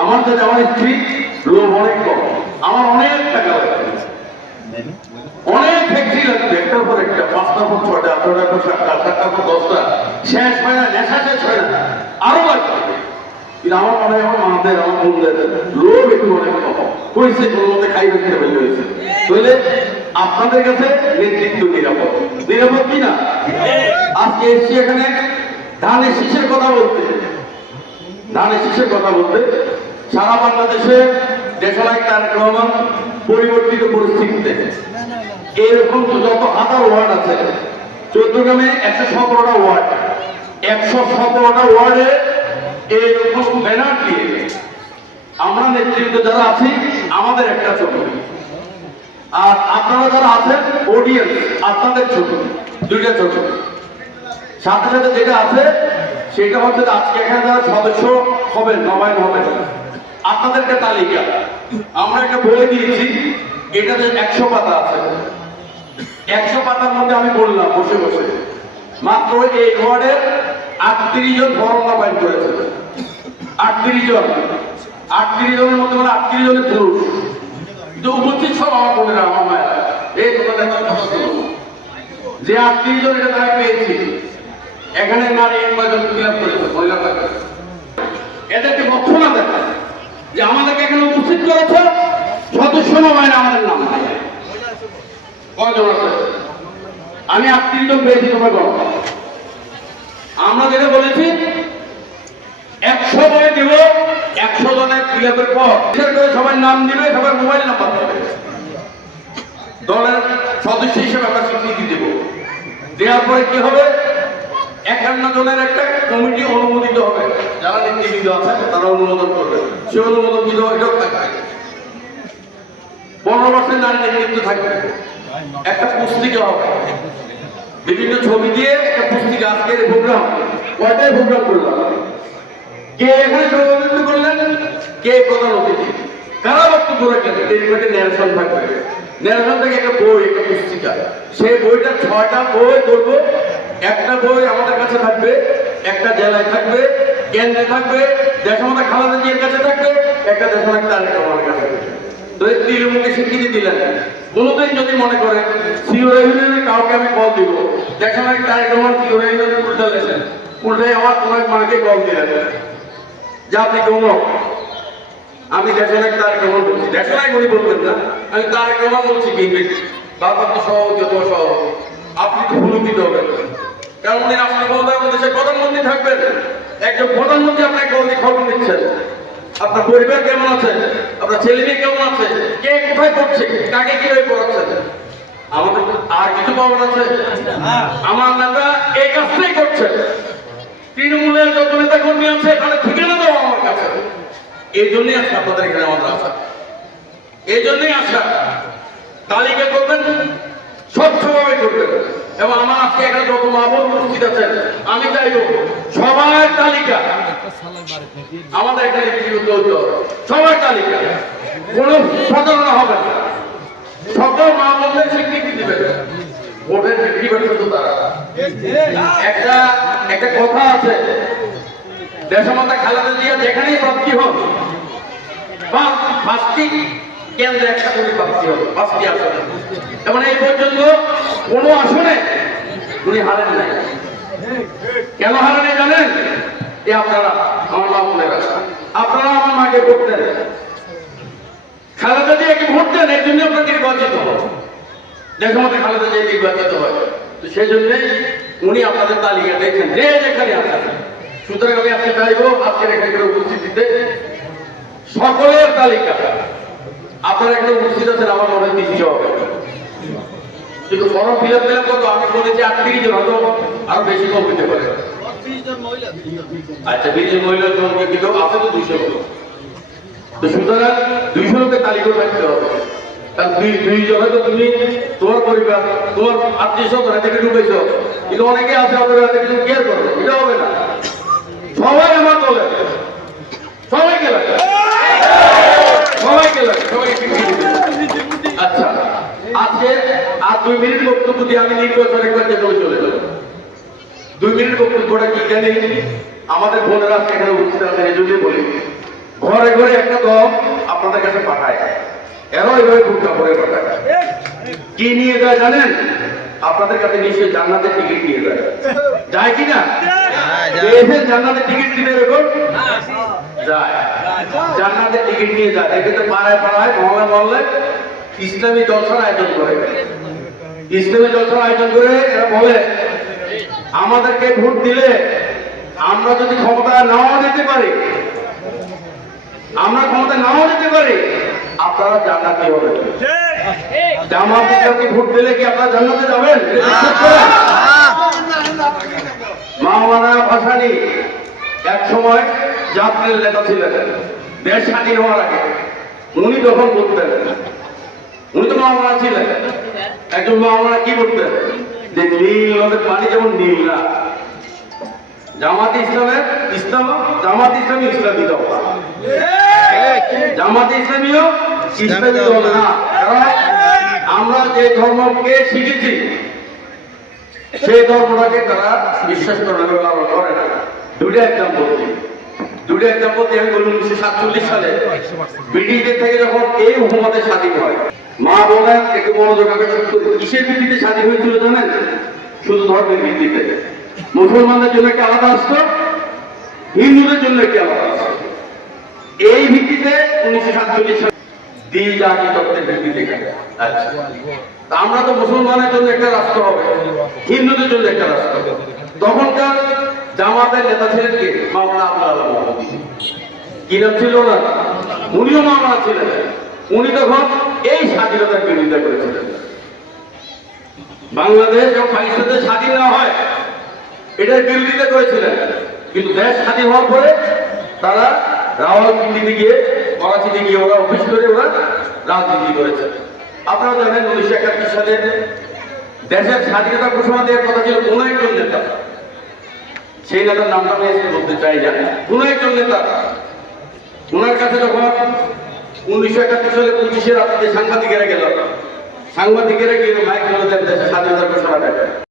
আমার কাছে আমার স্ত্রী লোভ অনেক কম আমার অনেক টাকা অনেক ফ্যাক্টরি লাগবে। একটার পর একটা, পাঁচটার পর ছটা আটটার পর সাতটা সাতটার পর দশটা। শেষ হয় না নেশা শেষ হয় না। আরও লাগবে। কিন্তু আমার মনে হয় আমার মাদের, আমার বোনদের লোভ একটু অনেক কম। হয়েছে কোনো মতে খাই ফেলতে বের হয়েছে তাহলে আপনাদের কাছে নেতৃত্ব নিরাপদ। নিরাপদ কি না আজকে এসছি এখানে ধানের শীষের কথা বলতে। ধানের শীষের কথা বলতে, সারা বাংলাদেশে দেশনায়ক তারেক পরিবর্তিত পরিস্থিতিতে। এরকম যত হাজার ওয়ার্ড আছে, চৌদ্দগ্রামে একশো সতেরোটা ওয়ার্ড। একশো সতেরোটা ওয়ার্ডে এইরকম ব্যানার দিয়ে আমরা নেতৃত্ব যারা আছি, আমাদের একটা ছবি। আর আপনারা যারা আছেন অডিয়েন্স আপনাদের ছবি, দুইটা ছবি। সাথে সাথে যেটা আছে সেটা হচ্ছে আজকে এখানে যারা সদস্য হবেন নবায়ন হবেন একটা তালিকা। আমরা একটা বই দিয়েছি, এটাতে একশো পাতা আছে। একশো পাতার মধ্যে আমি বললাম বসে বসে। মাত্র এই ওয়ার্ডের আটত্রিশ জন ফরম নবায়ন করেছে। আটত্রিশ জন। আটত্রিশ জনের মধ্যে মানে আটত্রিশ জনের পুরুষ। কিন্তু উপস্থিত সব আমার বোনেরা, আমার মায়েরা। এই তোমাদের যে আটত্রিশ জন এটা তারা পেয়েছি। এখানে নারী কয়জন ফিল করেছে, মহিলা এদেরকে বক্ষণা দেখা যে আমাদেরকে এখানে উপস্থিত করেছে, সদস্য নবায়নে আমাদের নাম। আছে? আমি আটত্রিশ জন পেয়েছি তোমার বলো আমরা যেটা বলেছি, একশো বই দেব, একশো জনের ফিলাপের পর। সবার নাম দিবে, সবার মোবাইল নাম্বার দেবে। দলের সদস্য হিসেবে আমরা স্বীকৃতি দেব। দেওয়ার পরে কি হবে? একান্ন জনের একটা কমিটি অনুমোদিত হবে। যারা নেতৃবৃন্দ আছে তারা অনুমোদন করবে সে অনুমোদন দিল এটাও থাকবে। পনেরো বছরের নারী নেতৃত্ব থাকবে, একটা পুস্তিকা হবে। বিভিন্ন ছবি দিয়ে একটা পুস্তিকা আজকের প্রোগ্রাম কয়টাই প্রোগ্রাম করলাম কে এখানে সভাপতিত্ব করলেন? কে প্রধান অতিথি? কারা বক্তব্য রাখলেন? এর ন্যারেশন থাকবে। ন্যারেশন থেকে একটা বই, একটা পুস্তিকা। সেই বইটা ছয়টা বই করব। একটা বই আমাদের কাছে থাকবে, একটা জেলায় থাকবে, কেন্দ্রে থাকবে, দেশমাতা খালাদা জিয়ার কাছে থাকবে, একটা দেশমাতা তারেক রহমানের কাছে তো এই তৃণমূলকে স্বীকৃতি দিলেন। কোনোদিন যদি মনে করেন সিওর ইউনিয়নের কাউকে আমি কল দিব। দেখেন এক তারেক রহমান সিওর ইউনিয়নের উল্টা লেখেন। উল্টাই আমার কোনো মাকে কল দিলেন যে আপনি কেমন আমি দেশের এক তারেক রহমান বলছি। দেশের এক উনি বলবেন না। আমি তারেক রহমান বলছি বিএনপি বাবা তো সভাপতি অথবা সভাপতি আপনি তো পুলকিত হবেন। কারণ উনি রাষ্ট্র প্রধানমন্ত্রী থাকবেন। একজন প্রধানমন্ত্রী আপনাকে দিয়ে খবর নিচ্ছেন আপনার পরিবার কেমন আছে? আপনার ছেলে মেয়ে কেমন আছে? কে কোথায় পড়ছে? কাকে কীভাবে পড়াচ্ছেন? আমাদের আর কিছু পাওয়ার আছে? আমার নেতা এই কাজটাই করছে। তৃণমূলের যত নেতা কর্মী আছে তাহলে ঠিকানা দাও আমার কাছে। এই জন্যই আজকে আপনাদের এখানে আমাদের আসা। এই জন্যই আসা। তালিকা করবেন, স্বচ্ছভাবে করবেন। এবং আমার আজকে এখানে যত মামুল উপস্থিত আছেন, আমি চাইব সবার তালিকা আমাদের এখানে লিপিবদ্ধ হতে সবার তালিকা। কোনো প্রতারণা হবে না। সকল মামলের স্বীকৃতি দিবেন। ভোটের বিক্রি করছে তো তারা। একটা একটা কথা আছে। দেশমাতা খালেদা জিয়া যেখানেই প্রাপ্তি হোক, বা পাঁচটি কেন্দ্রে একটা করে প্রাপ্তি পাঁচটি আসনে এবং এই পর্যন্ত কোনো আসনে উনি হারেন নাই। কেন হারেন জানেন? এ আপনারা, আমার মা বোনেরা, আপনারা আমার মাকে ভোট খালেদা জিয়াকে ভোট দেন, এই জন্য আপনাকে নির্বাচিত হয় দেখো মতো খালেদা জিয়া নির্বাচিত হয়। তো সেই জন্যই উনি আপনাদের তালিকা দেখেন যে যেখানে আছেন। সুতরাং আমি আজকে চাইব, আজকের এখানে উপস্থিতিতে সকলের তালিকা আপনারা এখানে উপস্থিত আছেন আমার মনে তিনশো হবে। কিন্তু ফর্ম ফিল আপ দিলাম কত? আমি বলেছি আটত্রিশ জন হয়তো আরও বেশি কম হতে পারে। আচ্ছা বিশ জন মহিলা জনকে কিন্তু আছে তো দুইশো লোক। তো সুতরাং দুইশো লোকের তালিকা থাকতে হবে। কারণ দুই দুই জনে তো তুমি তোমার পরিবার তোমার আত্মীয় স্বজন থেকে ঢুকেছ। কিন্তু অনেকে আছে আমাদের হাতে কিছু কেয়ার করবে এটা হবে না। সবাই আমার দলে। সবাইকে লাগে সবাইকে লাগে সবাই আচ্ছা আর দুই মিনিট বক্তব্য দিয়ে আমি নির্বাচন একবার যে চলে যাব। দুই মিনিট বক্তব্যটা কি জানি আমাদের বোনেরা এখানে উপস্থিত আছেন, এই জন্যই বলি। ঘরে ঘরে একটা দল আপনাদের কাছে পাঠায়। এরাও এভাবে ভুট্টা করে পাঠায়। কি নিয়ে যায় জানেন? আপনাদের কাছে নিশ্চয়ই জান্নাতের টিকিট নিয়ে যায়। যায় কি না এসে জান্নাতের টিকিট দিবে এরকম? যায়। জান্নাতের টিকিট নিয়ে যায়। এক্ষেত্রে পাড়ায় পাড়ায় মহল্লা মহল্লায় ইসলামী জলসার আয়োজন করে। ইসলামী জলসার আয়োজন করে এরা বলে আমাদেরকে ভোট দিলে আমরা যদি ক্ষমতা নাও দিতে পারি আমরা ক্ষমতা নাও দিতে পারি আপনারা জান্নাতি হবেন। জামাত ইসলামকে ভোট দিলে কি আপনারা জান্নাতে যাবেন? মাওলানা ভাসানি এক সময় জাতীয় নেতা ছিলেন। দেশ স্বাধীন হওয়ার আগে। উনি তখন বলতেন, উনি তো মাওলানা ছিলেন। একজন মাওলানা কি করতেন যে নীল নদের পানি যেমন নীল না, জামাত ইসলামের ইসলাম, জামাত ইসলামী ইসলামী দল জামাত ইসলামীও আমরা যে ধর্মকে শিখেছি, সেই ধর্মটাকে তারা বিশ্বাস করে না মা বলেন মুসলমানদের জন্য একটি আলাদা রাষ্ট্র, হিন্দুদের জন্য একটি আলাদা রাষ্ট্র। এই ভিত্তিতে উনিশশো সাতচল্লিশ সালে আচ্ছা। আমরা তো মুসলমানের জন্য একটা রাষ্ট্র হবে, হিন্দুদের জন্য একটা রাষ্ট্র তখনকার জামাতের নেতা ছিলেন কে? আব্দুল কি নাম ছিল না উনিও মাওলানা ছিলেন। উনি তখন এই স্বাধীনতার বিরোধিতা করেছিলেন। বাংলাদেশ এবং পাকিস্তানের স্বাধীন না হয় এটার বিরোধিতা করেছিলেন। কিন্তু দেশ স্বাধীন হওয়ার পরে তারা রাওয়ালপিন্ডিতে গিয়ে করাচিতে গিয়ে ওরা অফিস করে ওরা রাজনীতি করেছে। আপনারা জানেন উনিশশো একাত্তর সালে দেশের স্বাধীনতা ঘোষণা দেওয়ার কথা ছিল কোন একজন নেতা। সেই নেতার নামটা আমি এসে বলতে চাই না। কোন একজন নেতা। ওনার কাছে যখন উনিশশো একাত্তর সালে পঁচিশে রাত্রিতে সাংবাদিকেরা গেল, সাংবাদিকেরা গিয়ে মাইক ধরে দেন দেশের স্বাধীনতার ঘোষণা দেয়